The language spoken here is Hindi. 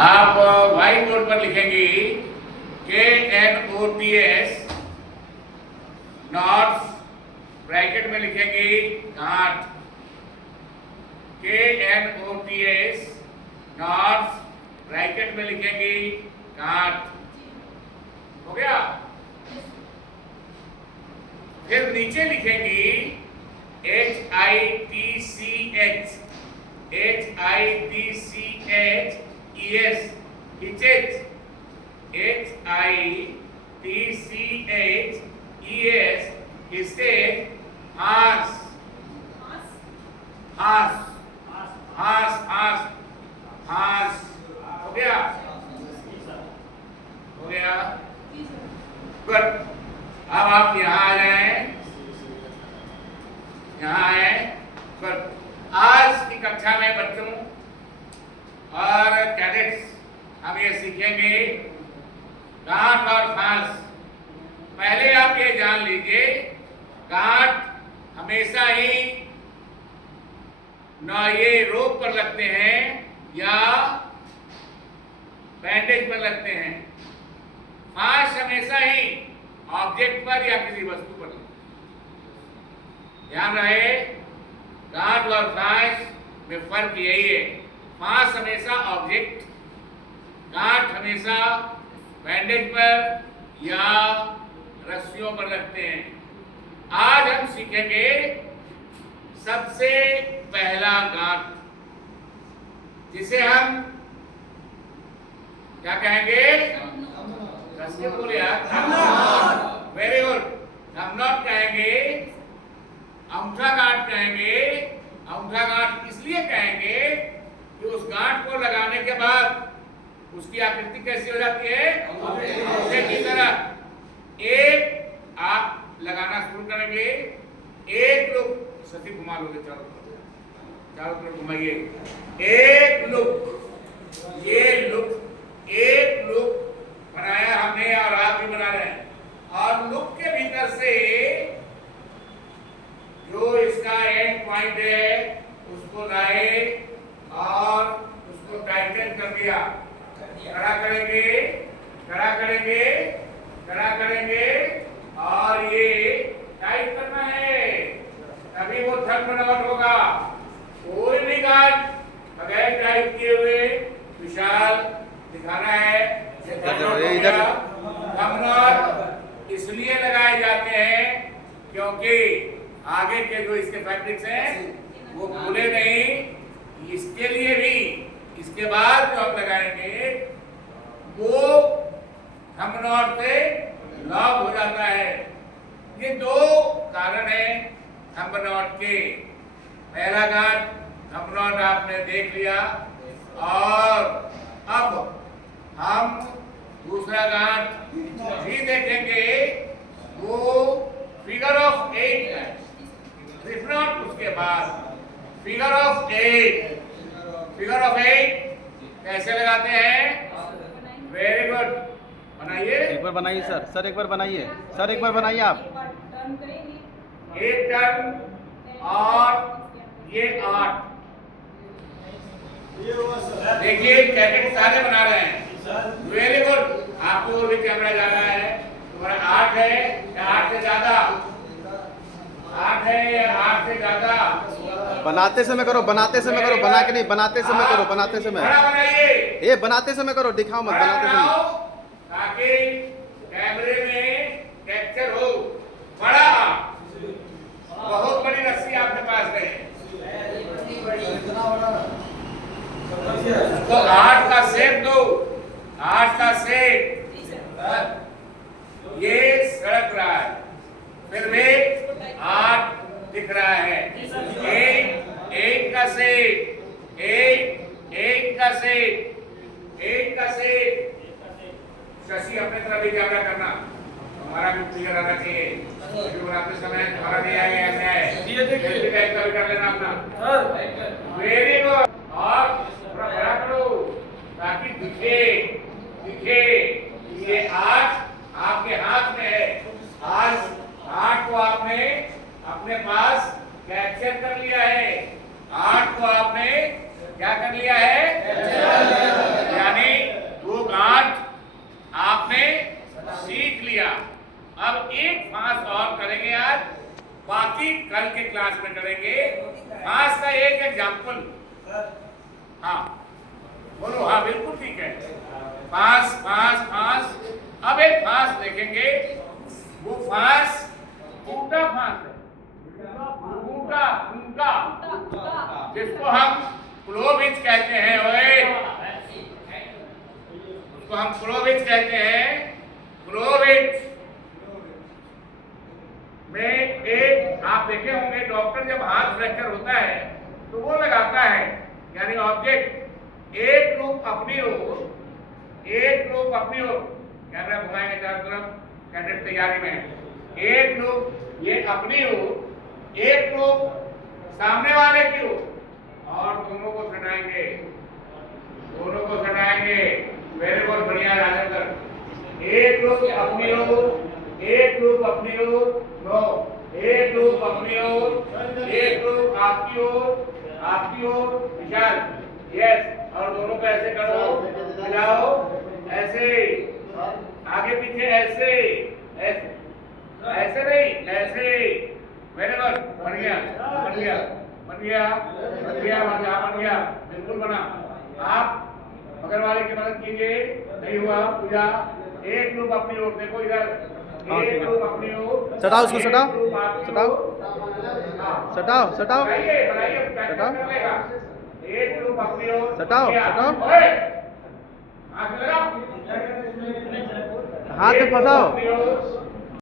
आप व्हाइट बोर्ड पर लिखेंगे KNOTS नॉट्स, ब्रैकेट में लिखेंगे गांठ, KNOTS नॉट्स, ब्रैकेट में लिखेंगे गांठ। हो गया? फिर नीचे लिखेंगी HITCH, HITCHES, HITCHES, इससे हास, हास, हास, हास, हास। हो गया? हो गया? गुड। अब आप यहाँ आ जाएं, यहाँ आए। गुड। आज की कक्षा में बच्चों और कैडेट्स हम ये सीखेंगे गांठ और फांस। पहले आप ये जान लीजिए, गांठ हमेशा ही ना ये रोप पर लगते हैं या बैंडेज पर लगते हैं। फांस हमेशा ही ऑब्जेक्ट पर या किसी वस्तु पर लगते हैं। ध्यान रहे, गांठ और फांस में फर्क यही है। फांस हमेशा ऑब्जेक्ट, गांठ हमेशा बैंडेज पर या रस्सियों पर लगते हैं। आज हम सीखेंगे सबसे पहला गांठ, जिसे हम क्या कहेंगे? बोलिए। Very good. हम नॉट कहेंगे, अंगूठा गांठ कहेंगे। अंगूठा गांठ इसलिए कहेंगे कि उस गांठ को लगाने के बाद उसकी आकृति कैसी हो जाती है? अंगूठे की तरह। एक आप लगाना शुरू करेंगे, एक लुक सभी घुमा लोगे, चारों तरफ घुमाइए। एक लुक, ये लुक, एक लुक बनाया हमने और आप भी बना रहे हैं। और लुक के भीतर से जो इसका एंड पॉइंट है उसको लाए और उसको टाइटन कर दिया। खड़ा करेंगे, खड़ा करेंगे, खड़ा करेंगे और ये टाइट करना है, तभी वो थर्ड बनावट होगा। कोई भी गांठ बगैर टाइट किए हुए विशाल दिखाना है। थंब नॉट इसलिए लगाए जाते हैं क्योंकि आगे के जो इसके फैब्रिक्स हैं वो खुले नहीं। इसके लिए भी इसके बाद जो आप लगाएंगे वो थंब नॉट से लॉक हो जाता है। ये दो कारण हैं थंब नॉट के। पहला गांठ थंब नॉट आपने देख लिया और अब हम दूसरा गांठ भी देखेंगे। वो फिगर ऑफ 8 है। उसके बाद फिगर ऑफ 8, फिगर ऑफ 8 कैसे लगाते हैं? Very good. बनाइए, एक बार बनाइए सर। सर एक बार बनाइए, सर एक बार बनाइए आप। एक टर्न और ये 8। देखिए कैडेट सारे बना रहे हैं। Very good. आपको भी कैमरा जाना है। तुम्हारा 8 है या 8 से ज्यादा? 8 है या 8 से ज्यादा? बनाते समय करो, बनाते समय करो, बना के नहीं, बनाते समय करो, बनाते समय। ये बनाते समय करो, दिखाओ मत, बनाते समय, ताकि कैमरे में कैप्चर हो। बड़ा, बहुत बड़ी रस्सी आपके पास है तो 8 का शेप दो, 8 का शेप। ये सड़क रहा है, फिर भी 8 दिख रहा है। एक का शेप, एक का शेप, एक का शेप। शशि अपने तरफ भी कैमरा करना, हमारा भी क्लियर आना चाहिए। बनाते समय हमारा नहीं आएगा, ऐसे है कर लेना अपना। Very good. और थोड़ा बड़ा करो ताकि दिखे, दिखे। ये 8 आपके हाथ में है। आज 8 को आपने अपने पास कैप्चर कर लिया है। 8 को आपने क्या कर लिया है? यानी बोलो हाँ बिल्कुल ठीक है। फांस फांस फांस। अब एक फांस देखेंगे, वो फांस फूटा फांस है, फूटा फूटा, जिसको हम क्लोविज कहते हैं। ओए, उसको हम क्लोविज कहते हैं। क्लोविज में एक आप देखे होंगे, डॉक्टर जब हाथ फ्रैक्चर होता है तो वो लगाता है, यानी ऑब्जेक्ट एक लूप अपनी ओर, एक लूप अपनी ओर, कैमरा घुमाएंगे चारों तरफ, कैडेट तैयारी में, एक लूप ये अपनी ओर, एक लूप सामने वाले की ओर, और दोनों को सटाएंगे, दोनों को सटाएंगे। वेरी गुड, बढ़िया राजेंद्र। एक लूप अपनी ओर, एक लूप अपनी ओर, नो, एक लूप अपनी ओर, एक लूप आपकी ओर, आपकी ओर, विशाल, यस, और दोनों को ऐसे करो, मिलाओ, ऐसे, आगे पीछे ऐसे, ऐसे, ऐसे नहीं, ऐसे। वेरी गुड, बन गया, बन गया, बन गया, बन गया, बन गया, बन गया, बिल्कुल बना। आप मगर वाले की मदद कीजिए, नहीं हुआ पूजा। एक लूप अपनी ओर, देखो इधर, एक लूप अपनी ओर, सटाओ उसको, सटाओ, सटाओ, सटाओ, सटाओ, सटाओ, एक लूप अपनी ओर, सटाओ, सटाओ, आगे लगा, हाथ में फंसाओ, अपनी ओर,